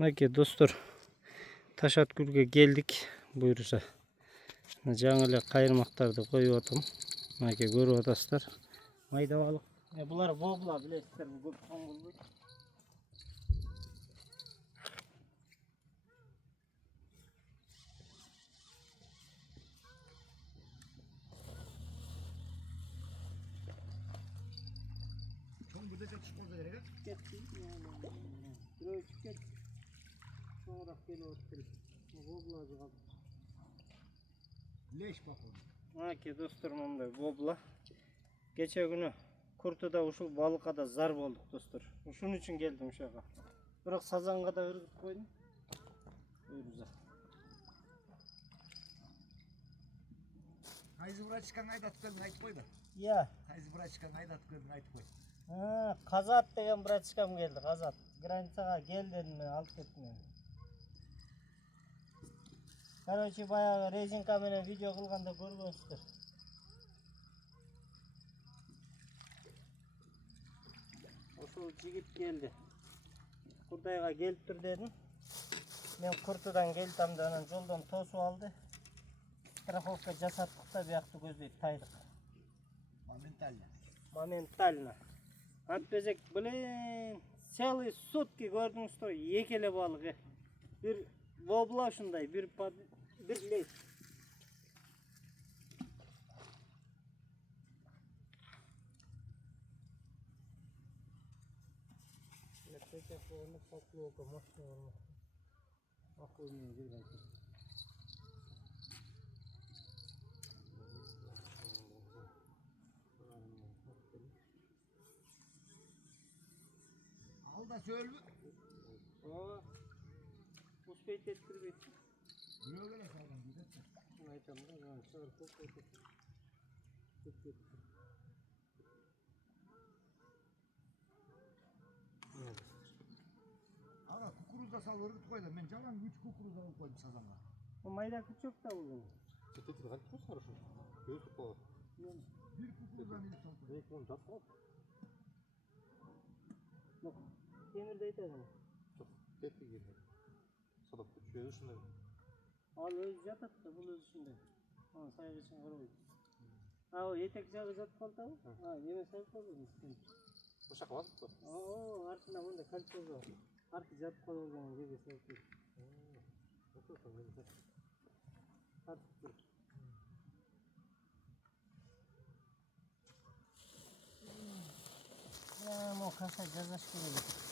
Maki dostlar, Tashakkul'e geldik buyursa. Жаңы эле кайырмактарды коюп атам. Мынакей көрүп атасыздар. Майда балык. Булар вобла, билесиздер, көп чоң болбойт. Чоң бүдө чыгып керек а? Кетти. Бирөө чыкет. Чоңураак келип атты. Вобла жыгат. Леш похож. Мынакей достор, мындай вобла. Кече күнү Куртуда ушул балыкка да зар болдук достор. Ушун үчүн келдим ушага. Бирок сазанга да ыргытып койдум. Бuyursa. Кайсы врачканы айтып келдиң, айтып койду. Я. Кайсы врачканы айтып келдиң, айтып кой. Казат деген врачкам келди, Казат. Границага кел дедим, мен алып кеттим. Короче, баягы резинка менен видео кылганда көргөнсүздөр. Ошол жигит келди. Кудайга келип тур дедим. Мен Куртудан келдим да анан жолдон тосуп алды. Страховка жасаттык да биякты көздөйт тайдык. Моментально. Атбезек, блин, целый сутки көрдүңүздөр, эки эле балык. Бир вобла ушундай, бир лейс. Алда сөйлбү? Успеть эткирбейт. Бирөө эле салган дейт. Айтам да, чыгарып койду. Ага, кукуруза салып ыргытып койду. Мен жалаң 3 кукуруза алып койдум сазанга. Майда күчөк да бул. Ты хорошо хорошо. Göz kapalı. Bir kukuraza ne saldı? Evet, onu jat kaldı. Bak, demir de aytadın. Çok tepki girdi. Sadap düşüyor şunday. Al öz jatat da bul öz şunday. Ha, sayı için karabıydı. Ha, o yetek jağı jat kaldı mı? Ha, yeme sayı kaldı mı? Bu şakalasın mı? Oo, arkasında bunda kalp oldu. Artık jat kaldı o zaman gece sayı kaldı. Nasıl sanırım? Artık dur. Ya, mo kasa jazaş gibi.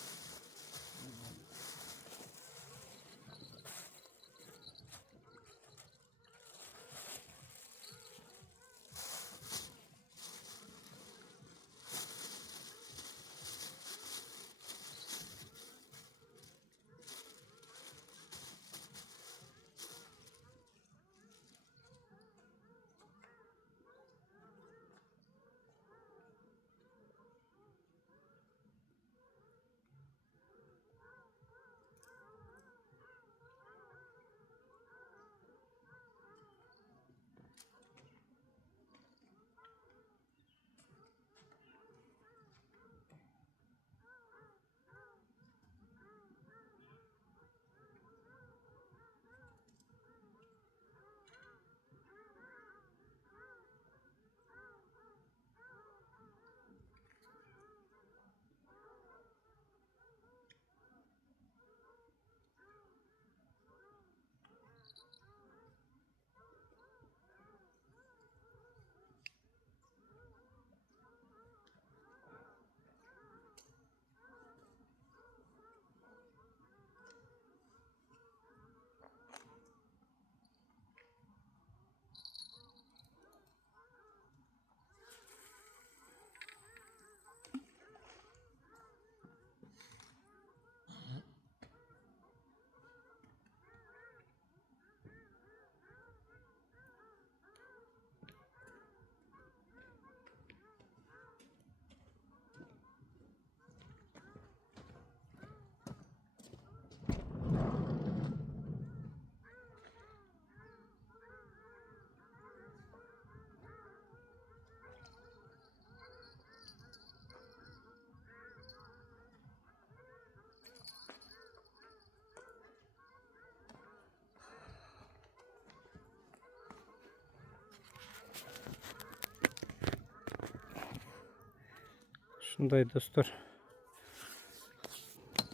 Ушундай достор.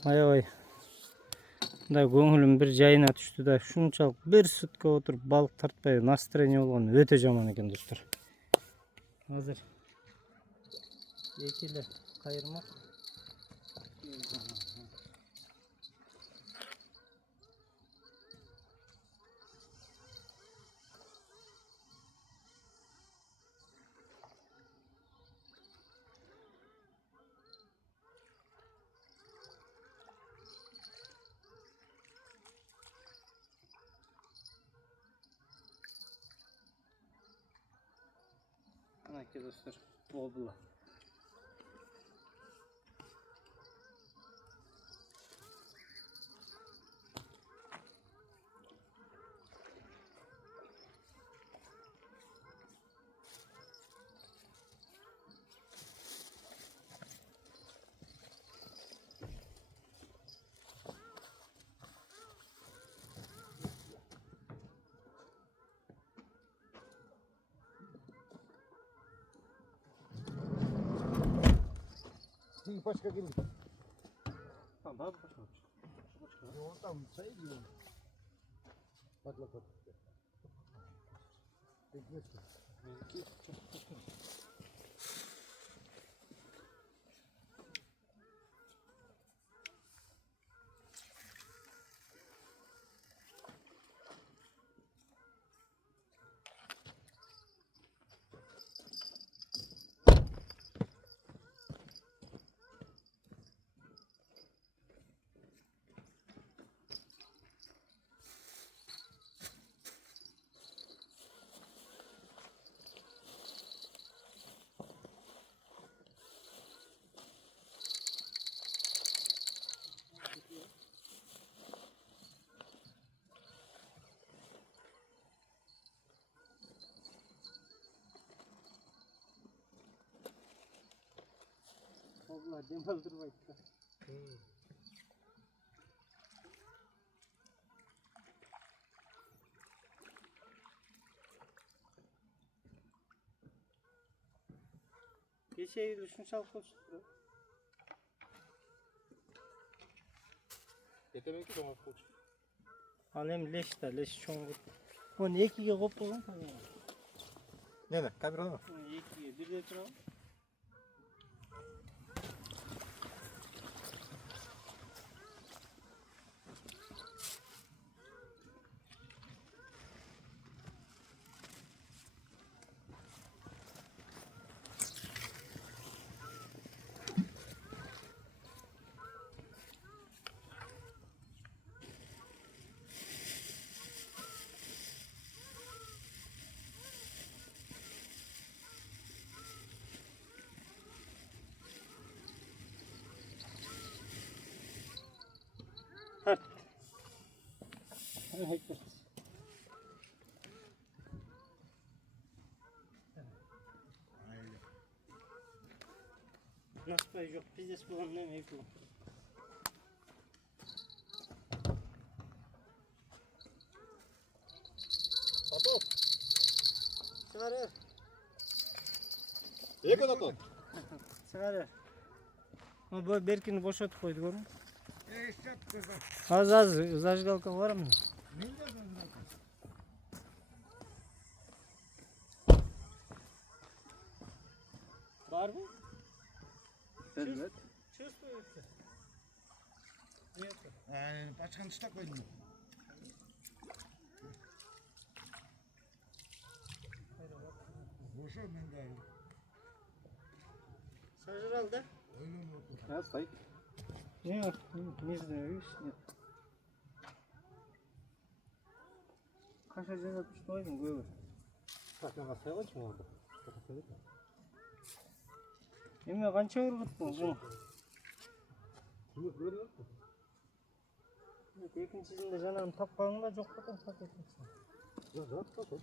Аябай мындай көңүлүм бир жайына түштү да, ушунчалык бир сутка отуруп балык тартпай настроение болгон өтө жаман экен достор. Азыр эки эле кайырмак. Anaki dostlar, bobla. Ты пачка гриб. Tamam daha bir başka olmuş. Он там стоит его. Подлокот. Ты где-то? Bobla demaldırmaydı. Geçeyi ушунчалык болчу. Yetemeği ki domates koç. Ал эми леш да, леш чоң. Оны экиге коюп койгон камера. Nene? Kamerada mı? Экиге бирде турабы? Насыпай жоқ, пиздес болған неме екі бұл. Patol. Çıkar ver. İyi kadar tut. Çıkar ver. Ama bu Berkin'i boşaltıp koydu görün. İşte kızım. Az zajgalka var mı? Ne yapıyorsun? Var mı? Evet. Чувствую. Нет. Пачканы тыштап койдум. Ошо мен да Сожрал, да? ойлонуп отурдум. Ya стоит. Нет, не знаю, видишь, нет. Kaşa cezat koydum, koyuyor. Так, надо sayalım mı orada? Emme kança urguttun bunu? Bunu böyle yapma. Evet, ikincisinde canım tapkanında çok kadar fark etmişsin. Ya rahat tut.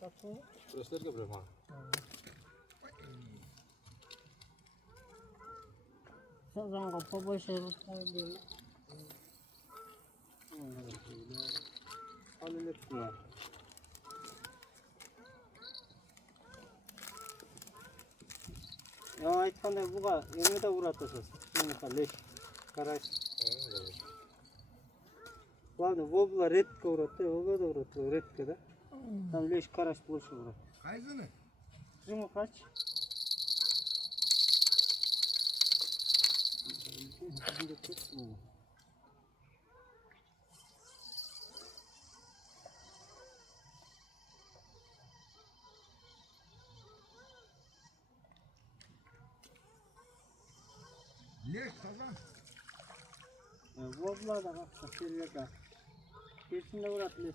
Burasılar göbürüm ha. Sazanға побольше рыбалка. Алелектна. Я айтқандай бұға емеде ұратасыз. Сенеқа леш қарайш. Главное, вобла редко ураты, вобла да ураты, редко, да? Там леш қараш больше ураты. Қайзыны? Жымы қач? Леш сазан. Вобла да қақса, сервека. Керсінде ураты леш.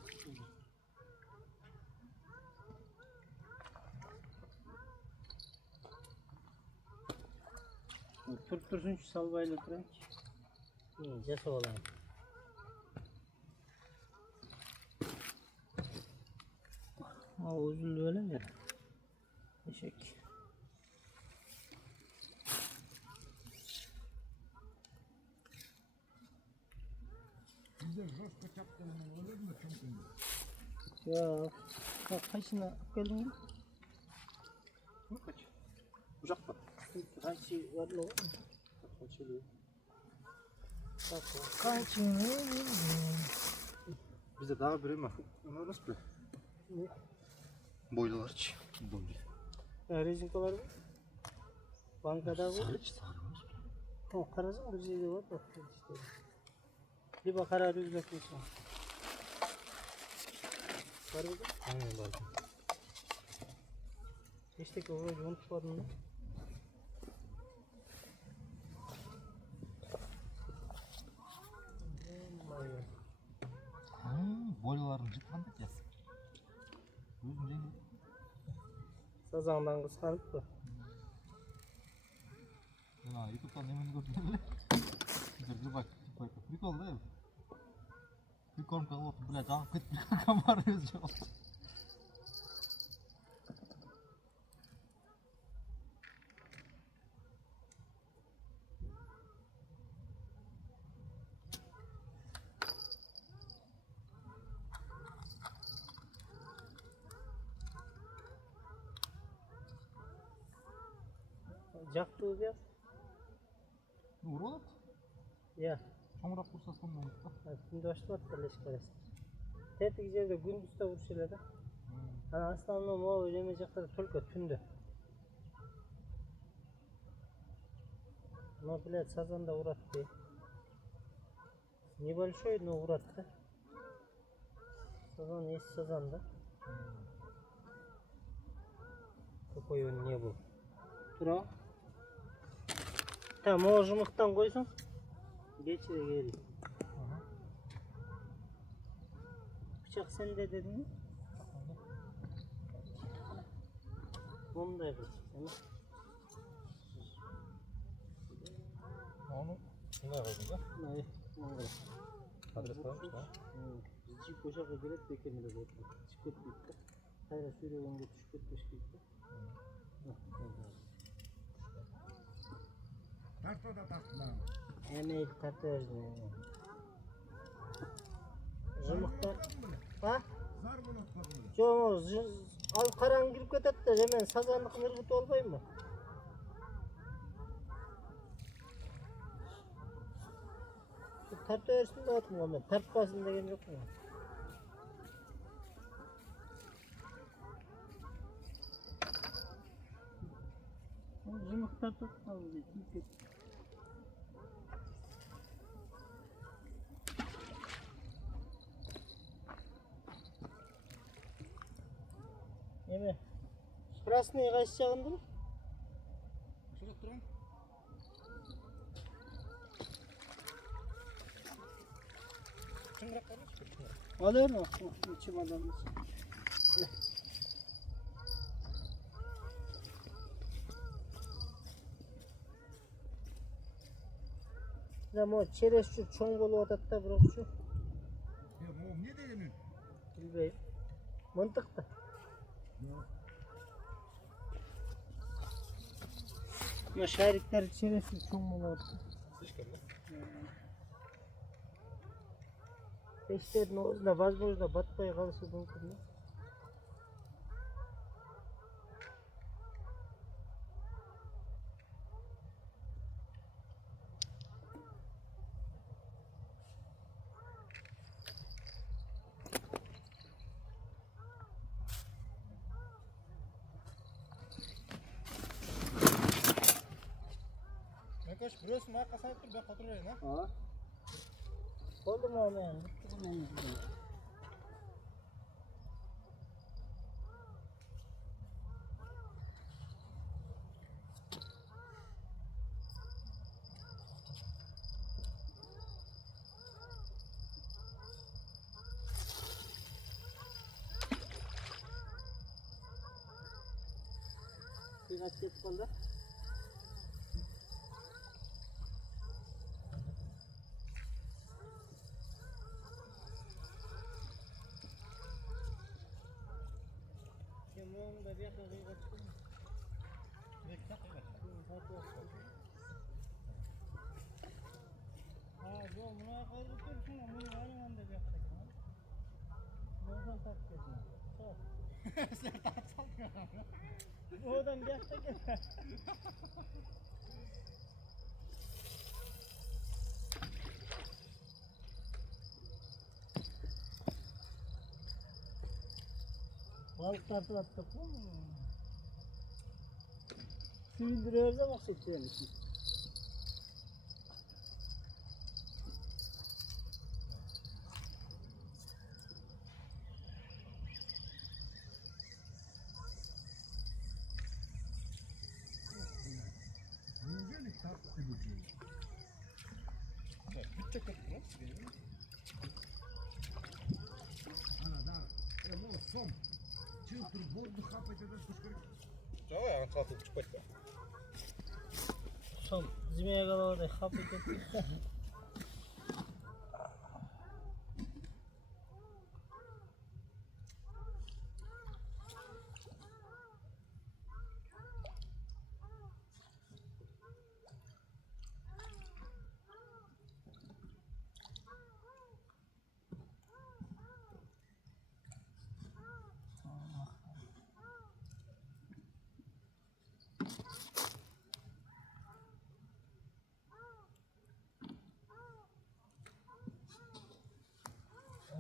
Тұрсыншы салбайлы тұрайыншы. Жасап алайын. Uzun böyle mi? Eşek. Güzel rostka çapkalının olur mu çömkünde? Ya, bak kaçına geldin mi? Kaç? Uçak mı? Kaçı var mı? Kaçılıyor. Bak, kaçını. Bizde daha biri mi? Onu nasıl bile? Ne? Boylular hiç. Boylu. Резинка var mı? Bankada var. Sarımız. O karasın bir şey var bak işte. Bir bakar arıyoruz bakıyorsun. Var mı? Aynen var. İşte ki orada yonut var mı? Boyluların çıkmadı ya. Sazandan kıskanıp da. Ya YouTube'dan hemen gördüm. Güzel bak. Prikol değil mi? Prikol kalıyor. Bile daha kötü bir kamera yazıyor. Jaktı biraz. Urolot? Ya. Çoğurak kursası olmamış da. Şimdi başlattı leşkeresi. Tetik yerde gündüz de vuruşuyla. Ana основном o yemeyecekleri только түнде. Но, блядь, сазан да урат ты. Небольшой, но урат да. Сазан есть сазан, да? Какой он не был. Тура. Там, о жұмықтан қойсын. Geçire gel. Bıçak sende dedin mi? Onday kız. Onu ne yapalım da? Hayır. Adres koymuş da. Bizi koşağa girip beklemede zaten. Çıkıp gitti. Hayır sürüyorum da çıkıp gitti. Tartta da tarttılar. Emeği tartıyoruz. Жұмықта. Ha? Zar bulat bakmıyor. Жоқ, ал қараң кіріп кетеді де, мен сазандық міргіт олбайм ба? Тарта берсін де атым ғой, мен тартпасын деген жоқпын ғой. Жұмықтар тұтқан дейді. Неме? Красный қайсы жағында ма? Şurada durun. Çıngırak kalmış mı? Alır mı? Çimadan. Ama çerez şu çoğun bolu atat da bırak şu. Ya bu ne dedin? Bilmeyim. Mantık da. Ama şerikler içerisi çok mu oldu? Peşlerin orada vazgeçte batmaya kalırsa mümkün mü? Kaç burası mı? Kasayıp dur, ben kontrol edeyim ha. Ha? Oldu mu abi yani? Bitti mi yani? Kaç geç kaldı? Kemudian dari atas dari atas. Ha, jo, buna koyup dursun ama bunu aynen de yaptık. Oradan takacağız. Sağ. Sen tatsal ya. Oradan yaptık ya. Balık tartı attık mı? Sürdürüyoruz ama seçiyoruz. Неужели так люди? Bitti kırk mı? Ana da, evo som. Çıltır bordu hapet eder kuşkırık. Tamam ya, kalkıp çıkmak da. Son zimeye kadar hapı getirdik.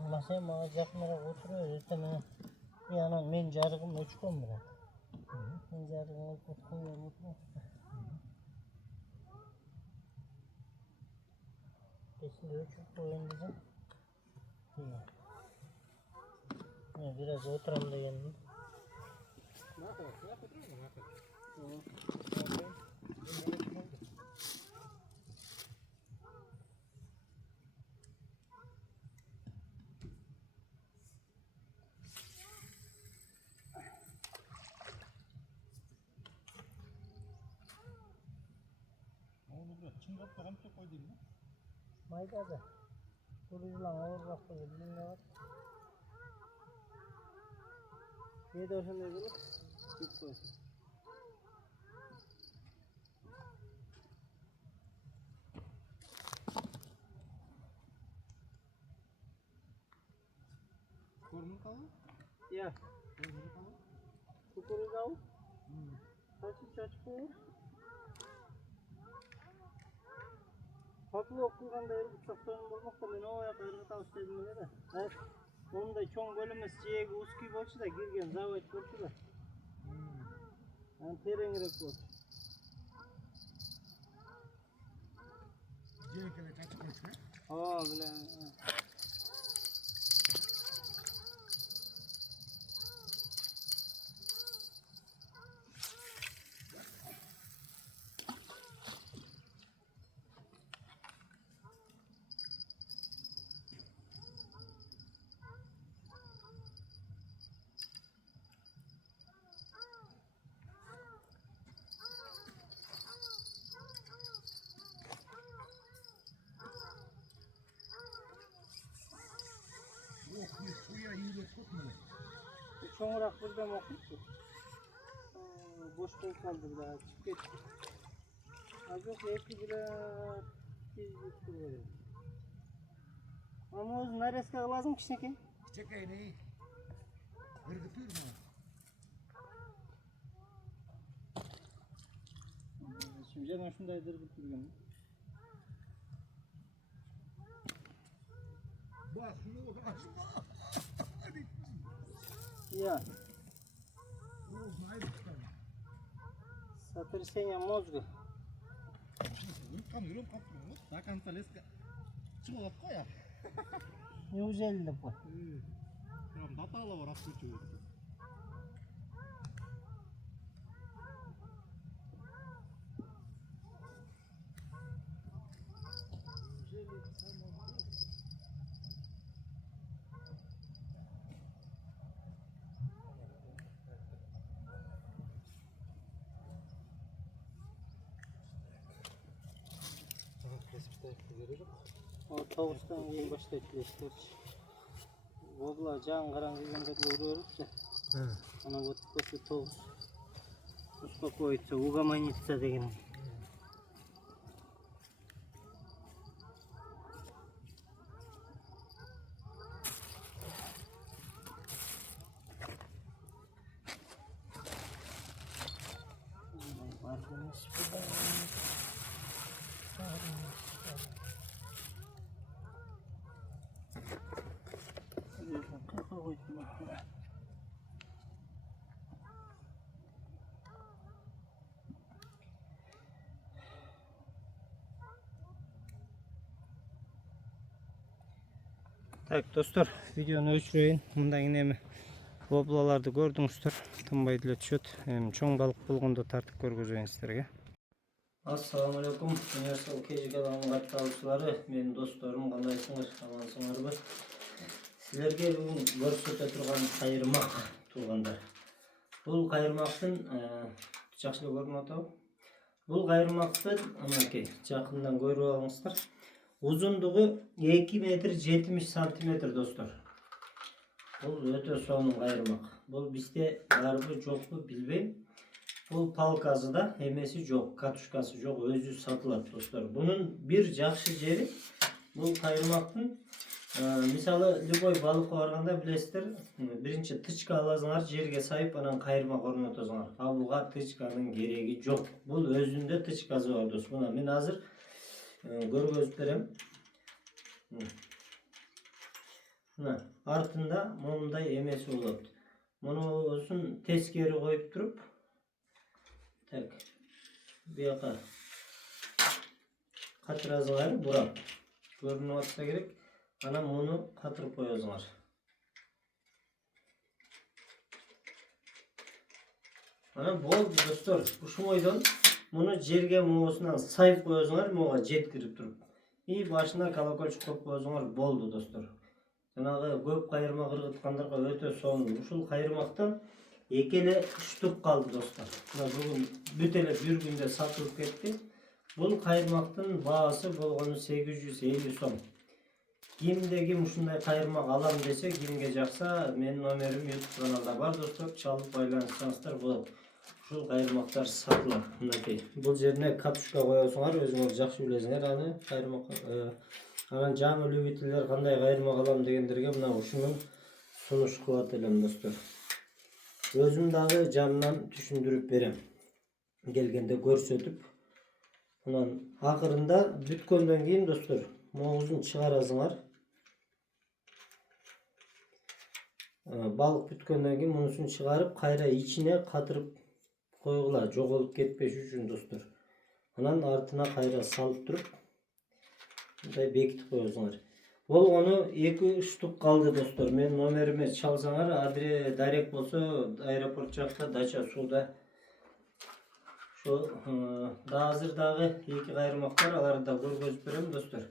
Allah sen bana yakınlara oturuyor. Zaten bir yandan men jarığım uçkum bile. Men jarığım uçkum ya oturuyor. Kesin uçup koyun diyeceğim. Ne biraz oturalım da geldim. Ne yapalım? Ne yapalım? Ne yapalım? Çıngap da hamsi koydun mu? Mayda da. Kuruculan ağır bak böyle bilin ne var. Ne de olsun ne olur? Git koy. Kormun kaldı? Ya. Kormun kaldı? Kukurucu al. Açık açık olur. Fatlı okuğanda uçaklarını bulmak da beni o ayak ayrı tavsiyedim bile de. Evet. Onun da çoğun bölümü siyegi uski bolçu da girgen zavet bolçu da. Yani terengerek bolçu. Cenkele kaç koşma? Aa bile. Ох, нихуя, Юля, сколько надо? Çoğurak burada mı okuyup? Boş kaldı burada. Çıkıp az yok eki bile gitti böyle. Ama o neresi lazım kişneki? Çekey neyi? Irgıtır mı? Şimdi canım şundaydır bitirdim. Bak şunu o zaman Ya. Bu hayır işte. Satır sen ya mozgu. Kamıyorum kapıyorum. Tak antaleska. Çıma koya. Неужели bu? Прям доталово раскручивается. O tavustan yiyin başlayıp leşler. Obla can karan kıyganlarla uğruyoruz ya. Ona вот после tavus успокоится, угомонится деген. Так, достар, видеоны өчүрөйүн. Мында эми воблаларды көрдүңүздөр. Тынбай деле түшөт. Эми чоң балык болгондо тартып көргөзөйүн сиздерге. Ассаламу алейкум. Универсал кежи каналынын катталуучулары, менин досторум, кандайсыңар? Амансыңарбы? Силерге бүгүн көрсөтө турган кайырмак туугандар. Бул кайырмактын жакшы эле көрүнүп атабы? Бул кайырмактын анакей жакындан көрүп алыңыздар. Uzunluğu 2 metre 70 santimetre dostlar. Bu öte sonun kayırmak. Bu bizde var mı çok mu bilmem. Bu palkası da hemesi yok, katuşkası yok, özü satılar dostlar. Bunun bir jakşı jeri bu kayırmaktın misalı любой balık varganda bilesizler. Birinci tычka alazыңар жерге сайып анан кайырмак орнотосуңар. А буга тычканын кереги жок. Бул өзүндө тычкасы бар дос. Мына мен азыр көргөзүп берем. Артында момундай эмеси болот. Мунусун тескери коюп туруп, так, буяка катыразыңар, бурап көрүнүп атса керек. Анан муну катырып коесуңар. Анан болду достор. Ушуңойдон муну жерге моосунан сайып коесуңар, моога жеткирип туруп. И башына колокольчик коюп коесуңар, болду достор. Жанагы көп кайырмак ыргыткандарга өтө сонун. Ушул кайырмактан экеле 3 штук калды достор. Мына бүгүн бүт эле бир күндө сатылып кетти. Бул кайырмактын баасы болгону 850 сом. Кимде ким ушундай кайырмак алам десе, кимге жакса, менин номерим YouTube каналда бар достор. Чалып байланышсаңыздар болот. Ушул кайырмактар сатылат. Мынакей. Бул жерине катушка коесуңар, өзүңөр жакшы билесиңер аны. Кайырмак анан жаңы любительдер кандай кайырмак алам дегендерге мына ушуну сунуш кылат элем достор. Өзүм дагы жанынан түшүндүрүп берем. Келгенде көрсөтүп. Анан акырында бүткөндөн кийин достор, моозун чыгарасыңар. Балык бүткөндөн кийин мунусун чыгарып, кайра ичине катырып койгула, жоголуп кетпеш үчүн достор. Анан артына кайра салып туруп, мындай бекитип коесуңар. Болгону 2-3 штук калды достор. Мен номериме чалсаңар, адрес дарек болсо, аэропорт жакта, дача сууда. Ошо да азыр дагы 2 кайырмак бар, аларды да көргөзүп берем достор.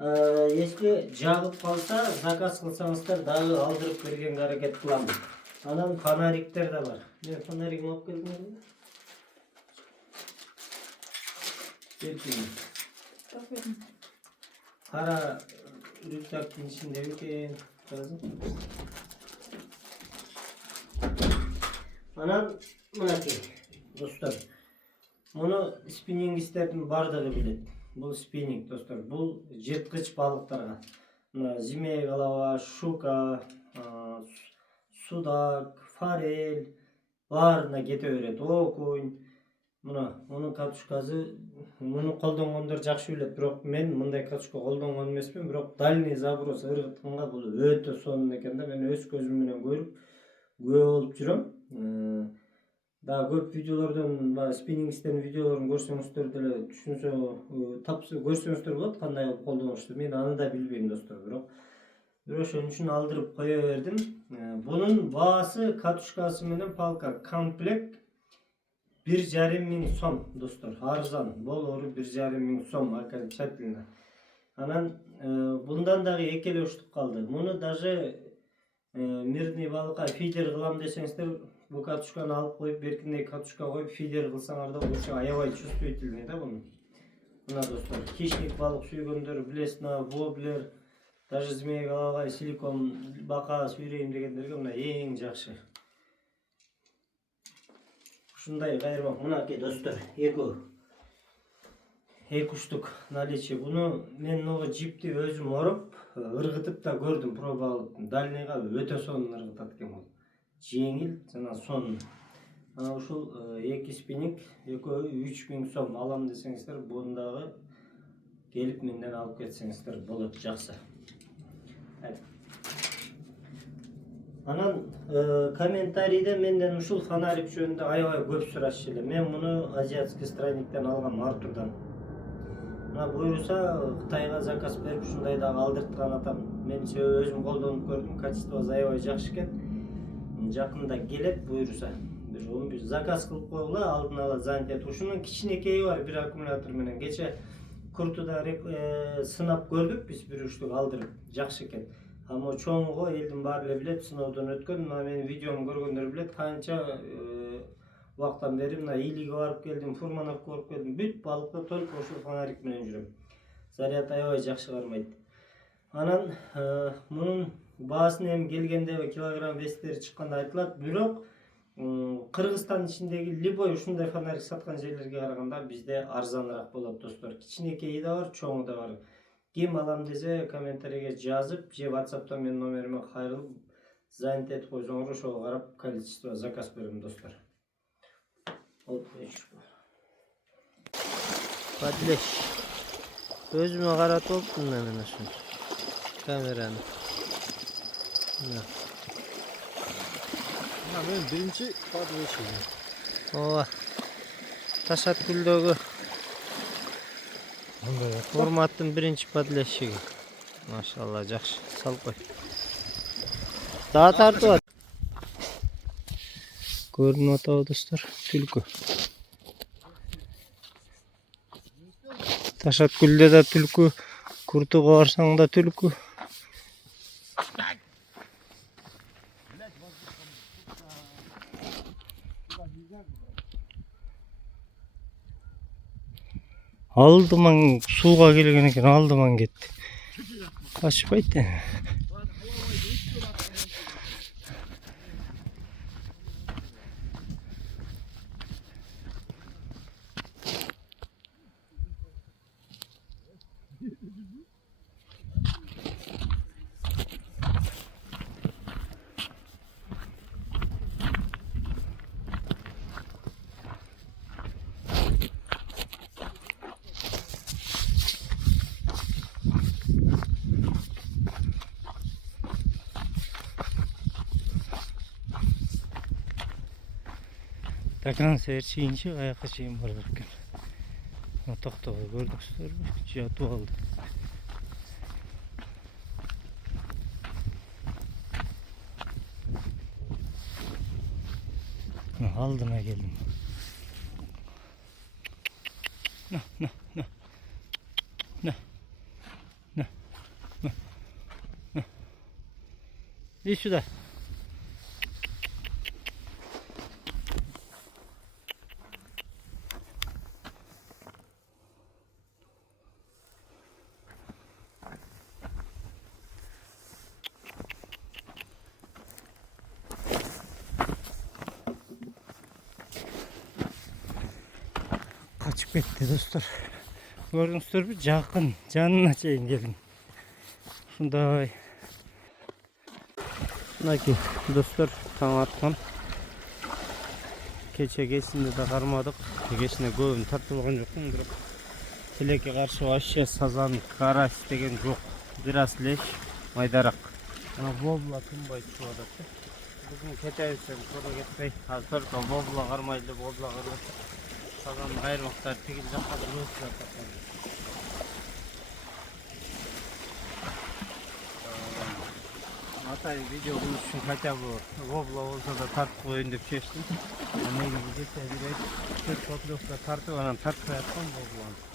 Если жагып калса, заказ кылсаңыздар дагы алдырып бергенге аракет кылам. Анан фонариктер да бар. Мен фонаригим алып келдим. Келдим. Кара рюкзактын ичинде экен. Анан мынакей достор. Муну спиннингистердин бардыгы билет. Бул спиннинг достор. Бул жырткыч балыктарга. Мына зимея голова, щука, судак, форель баарына кете берет. Окунь. Мунун катушкасы, муну колдонгондор жакшы билет. Бирок мен мындай катушка колдонгон эмесмин, бирок дальний заброс ыргытканга бул өтө сонун экен да. Мен өз көзүм менен көрүп күбө болуп жүрөм. Да көп видеолордон, спиннингистердин видеолорун көрсөңүздөр деле көрсөңүздөр болот кандай кылып колдонушту. Мен аны да билбейм достор, бирок ошон үчүн алдырып кое бердим. Бунун баасы катушкасы менен палка комплект 1,5 сом достор. Арзан, болору 1,5 сом окончательно. Анан bundan дагы эки эле уштук калды. Муну даже мирный балыкка фидер кылам десеңиздер, бу катушканы алып коюп, беркиндей катушка коюп фидер кылсаңар да ошо аябай чувствительный да буну. Мына достор, хищник балык сүйгөндөр, блесна, воблер, даже змея голова, силикон бака сүйрейм дегендерге мына эң жакшы. Ушундай кайрмак мынакей достор, эки уштук наличие. Буну мен могу жипти өзүм ороп, ыргытып да көрдүм, проба алып. Дальныйга өтө сонун ыргытат экен бул. Жеңил жана сонун. Ана ушул эки спиннинг экөө 3000 сом алам десеңиздер, буну дагы келип менден алып кетсеңиздер болот, жакшы. Анан комментарийде менден ушул фонарик жөнүндө аябай көп сурашчу эле. Мен муну азиатский странниктен алгам, Артурдан. Мына буюрса Кытайга заказ берип ушундай дагы алдырткан атам. Мен өзүм колдонуп көрдүм, качествосы аябай жакшы экен. Жакында келет буюрса. Бир заказ кылып койгула, алдын ала занят. Ушунун кичинекейи бар, бир аккумулятор менен. Кече Куртуда сынап көрдүк биз, бир уштук алдырып, жакшы экен. Ама чоңго элдин баары эле билет, сыноодон өткөн. Мына менин видеомду көргөндөр билет, канча убактан бери мына Илиге барып келдим, Фурмановко барып келдим. Бүт балыкта только ушул фонарик менен жүрөм. Заряд аябай жакшы кармайт. Анан мунун баасын эми келгенде килограмм вестери чыкканда айтылат, бирок Кыргызстан ичиндеги любой ушундай фонарик саткан жерлерге караганда бизде арзаныраак болот достор. Кичинекейи да бар, чоңу да бар. Ким алам десе комментарийге жазып, же WhatsApp'тан менин номериме кайрылып занят этип койсоңор, ошого карап количество заказ берем достор. Подлещ. Өзүмө каратып алыптым мен ошону. Камераны. Мен биринчи подлещ. Ооба. Ташаткулдөгү форматтын биринчи подлещиги. Машалла, жакшы. Салып кой. Дагы тартып at. Көрүнүп атабы достор, түлкү. Ташаткулде да түлкү, Куртуга барсаң да түлкү. Алдыман сууга келген экен, алдыман кетти. Качпайт. Такан серчийинчи каяка чейин барар экен. Токтобой көрдүңүздөрбү? Жатып алды. Алдына келдим. Иди сюда. çıkıp etti dostlar. Gördüğünüzler bir yakın. Canına çeyin gelin. Şunday. Şundaki dostlar tanıtkan. Keçe geçinde de karmadık. Geçinde göğün tartılgan yok. Tileke karşı aşağı sazan, karas degen yok. Biraz leş, maydarak. Ana bobla tınbay şu adakta. Bugün ketayırsan sonra getmey. Hazır da bobla karmaylı, bobla karmaylı. Sazan ayırmaklar tekil jakka duruşlar takmalı. Atay video buluşun kaça bu. Bobla olsa da tartıp koyun dep çeştim. Ne gibi geçe direk. Türk toplulukta tartıp anan tartıp yapsam bobla.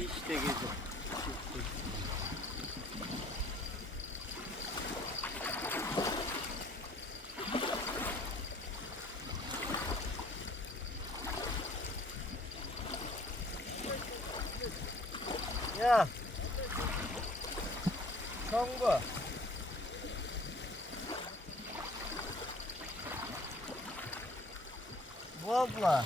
İşte gezi. Ya. Songu. Bobla.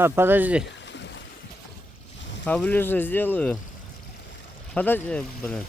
А, подожди. Поближе сделаю. Подожди, блин.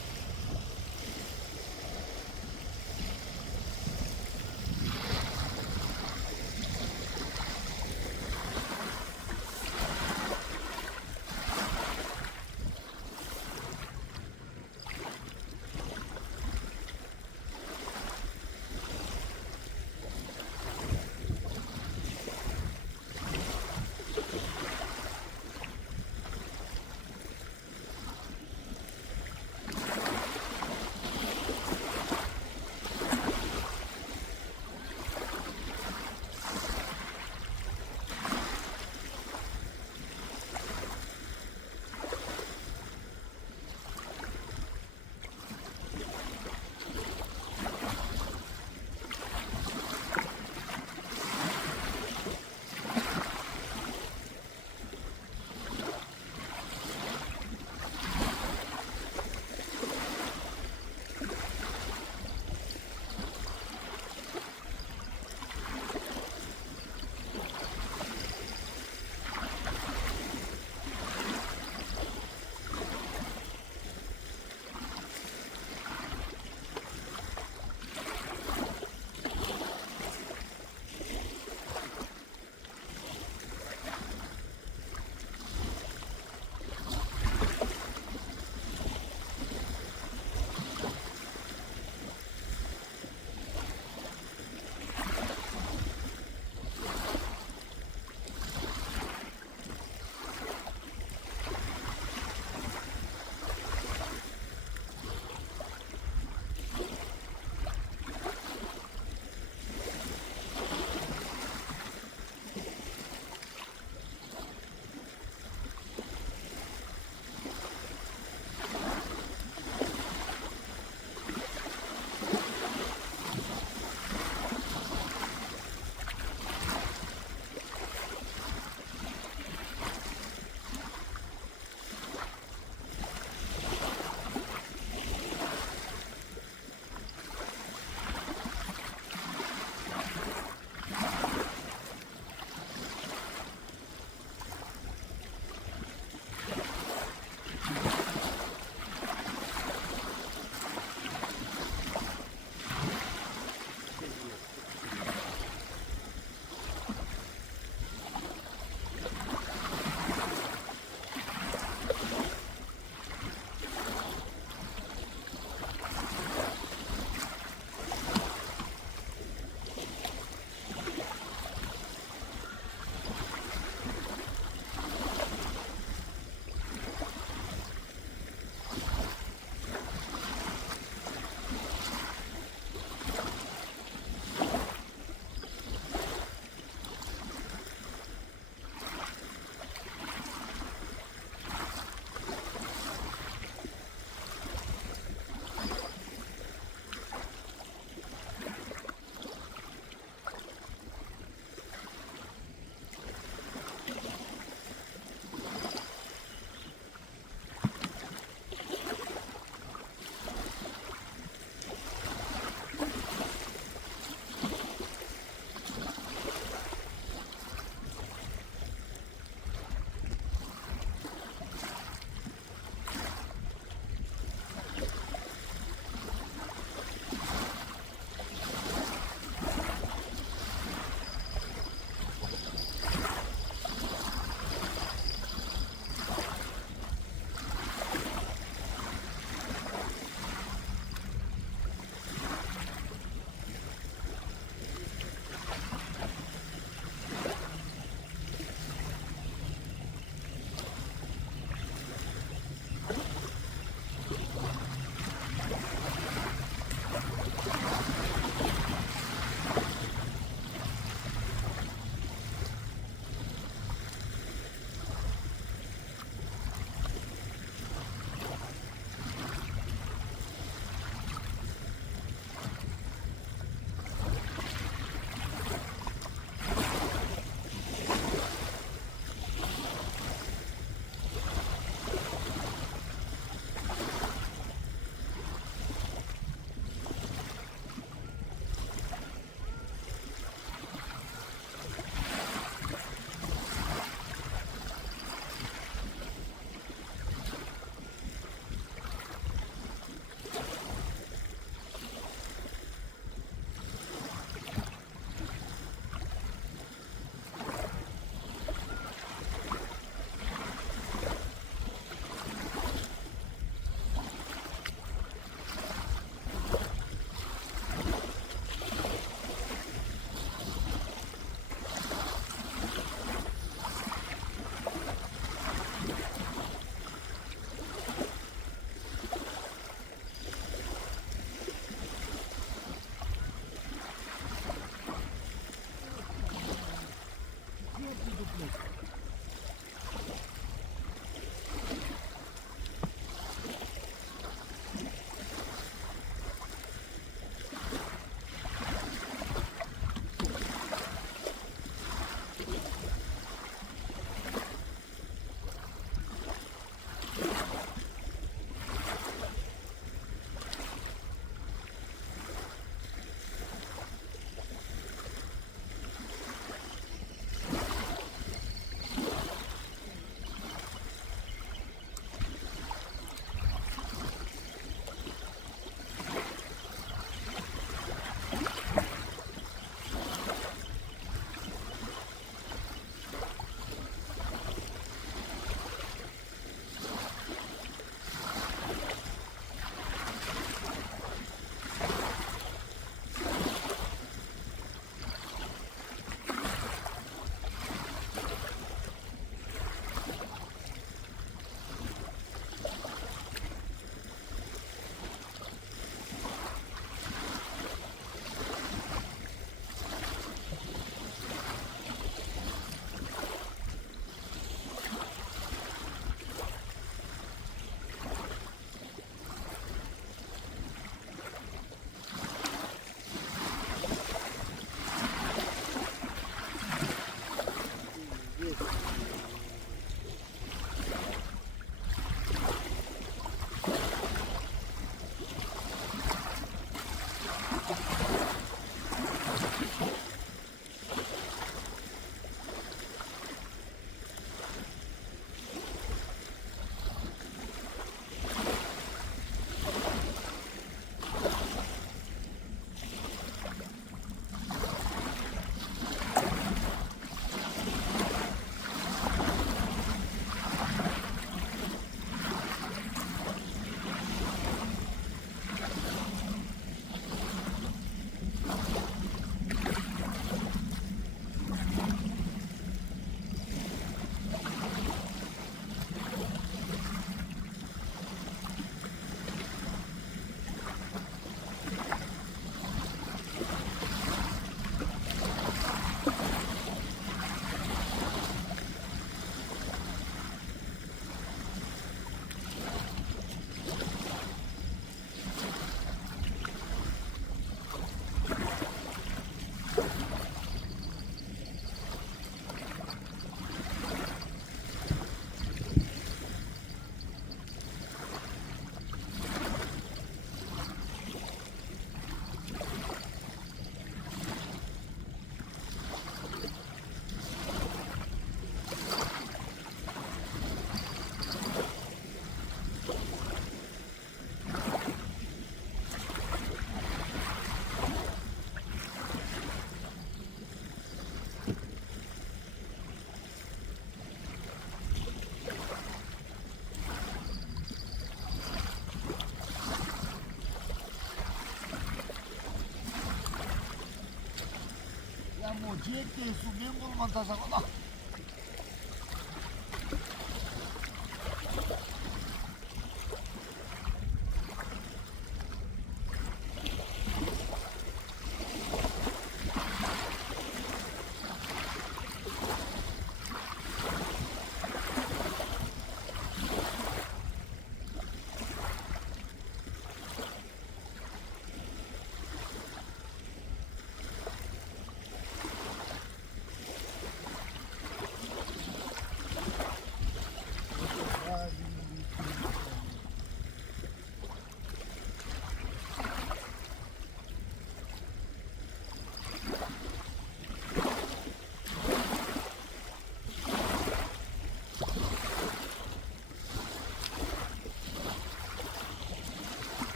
o ciğerken su ben olmadan sana.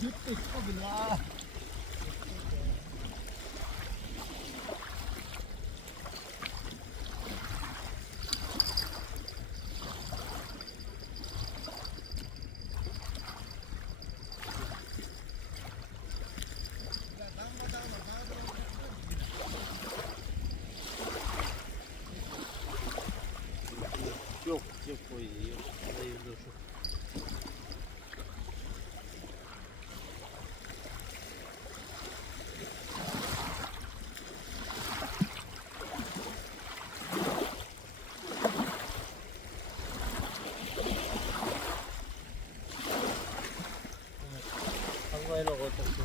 Gittik bugün ya. Yok, yok koyuyor. Hayırlı olsun. Havayla koyacaksın.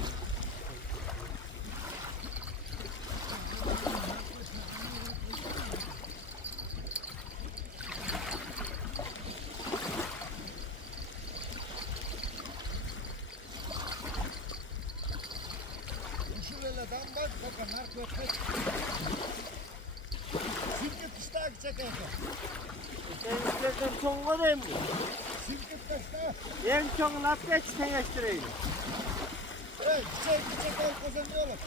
Şurayla damlar bakın narkotik. Sirket kışta çekerken. Sen istersen çok koyayım mı? Sirket kışta. En çok nasıl geçtireyim? Evet, çeker kazan ne olur?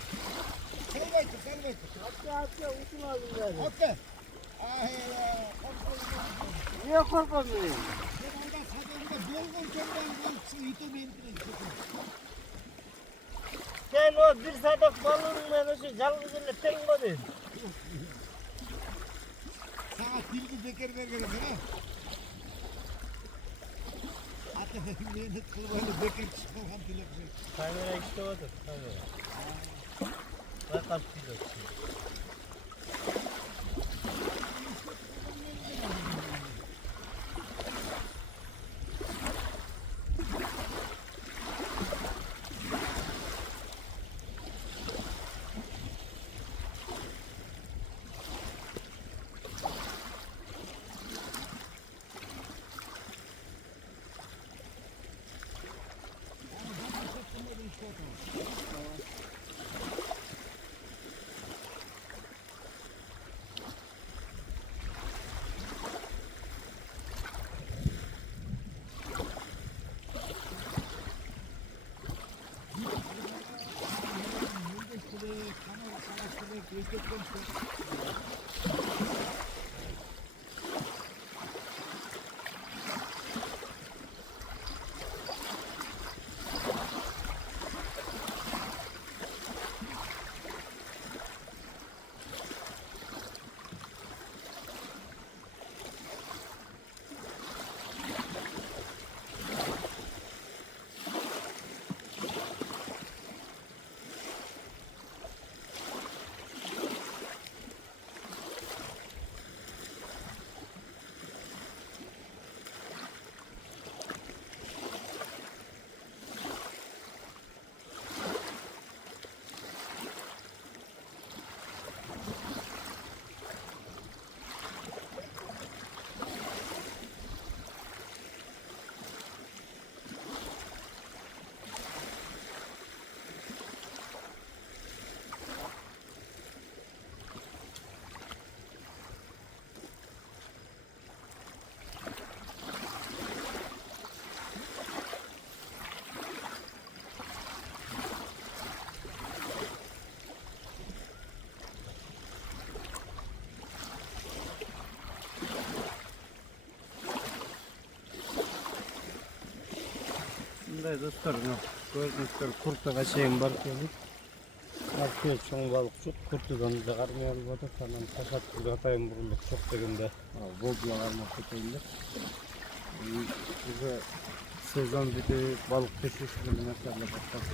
Salmaytır. Hatta usul alın yani. Hatta. Ahira. Niye korkmuyorsun? Ben orada sadece dolgun kendinden YouTube indirin. Sen o bir sadak balığınla şu yalnızınla tek koyayım. Sana tilki beker ha. Hatta benim net kılmayla beker çıkan dilekçe. Kamera işte odur. Kamera. Bak kapsıyor. Evet dostlar, gördüğünüzler kurtağa şeyin barkıyorduk. Artıyor çoğun balık çok, kurtudan da karmayalım o da tamam. Tashakkulga atayım vurulduk çok degende. Bozla karmak öteyinde. Bize sezon bir balık peşesinin mesela başlattı.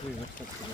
Şuraya başlattı.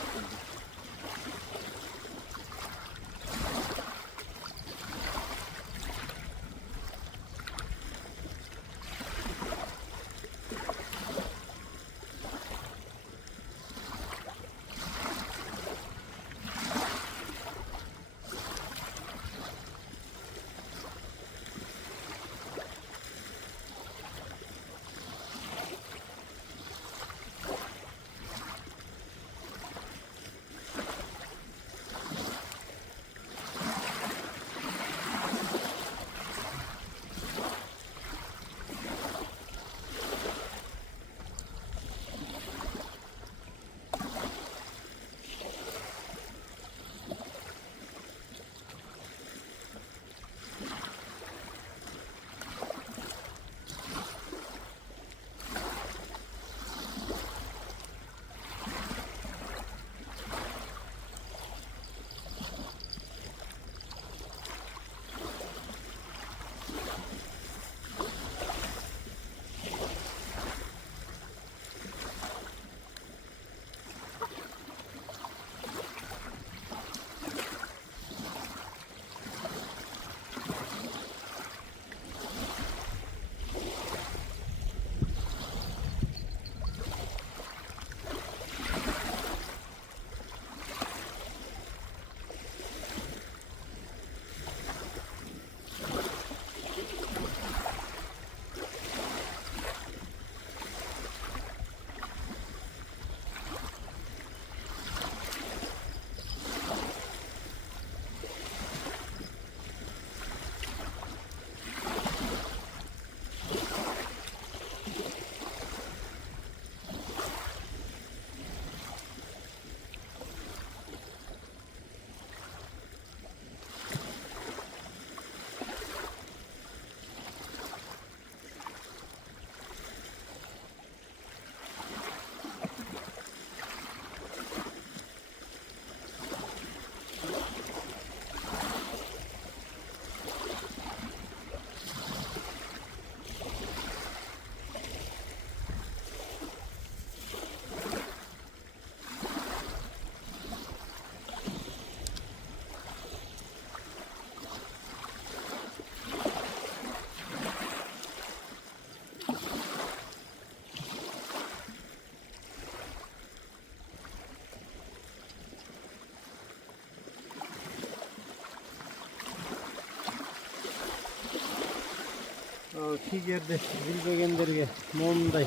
Figerde bilmegenlerge monday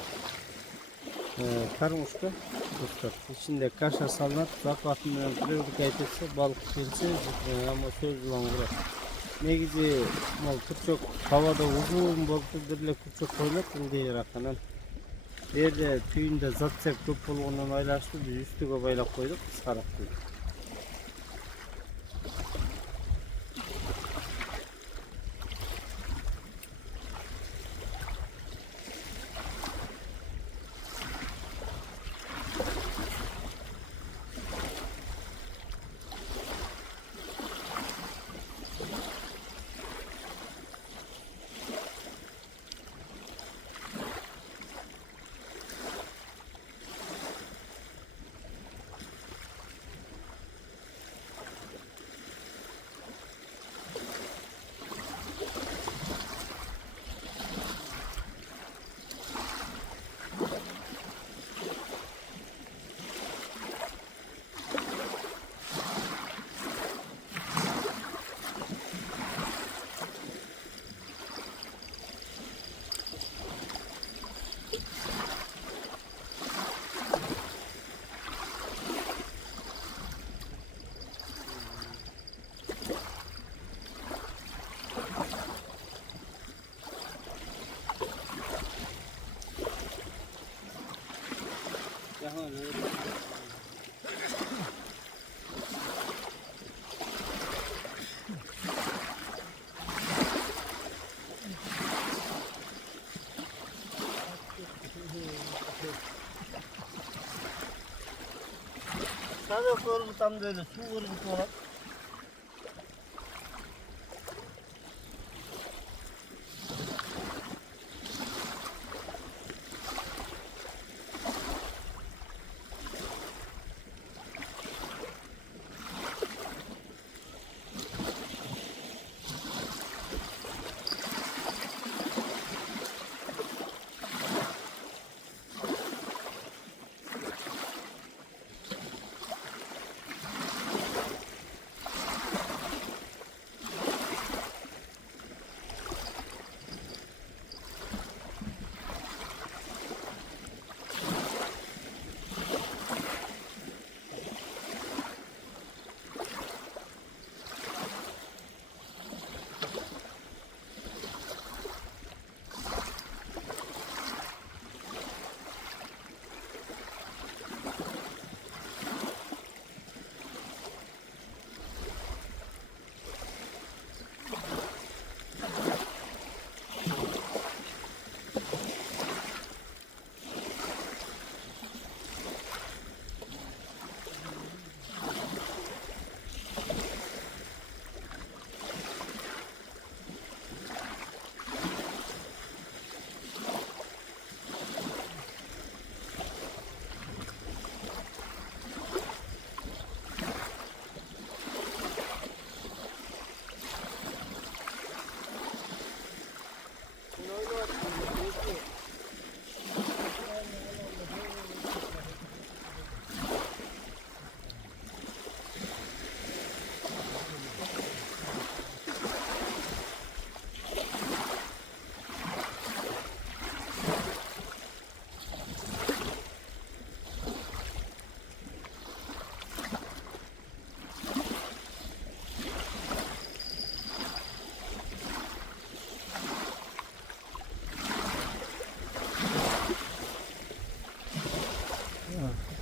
karmıştı. Dostlar içinde kaşa salınıp vakatından türlük aytetse balık gelse ama söz ulan bırak. Negizi mal çok havada uzun balık birle çok koymak indi yarakanan. Yerde tüyünde zatsak köp bolğondan aylaştı biz üstüge baylap koyduk kıskarap koyduk. Sadece ırgıtan böyle su ırgıtı olan.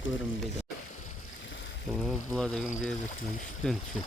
Görünmedi. O buladığım yerde üstten düşüyor.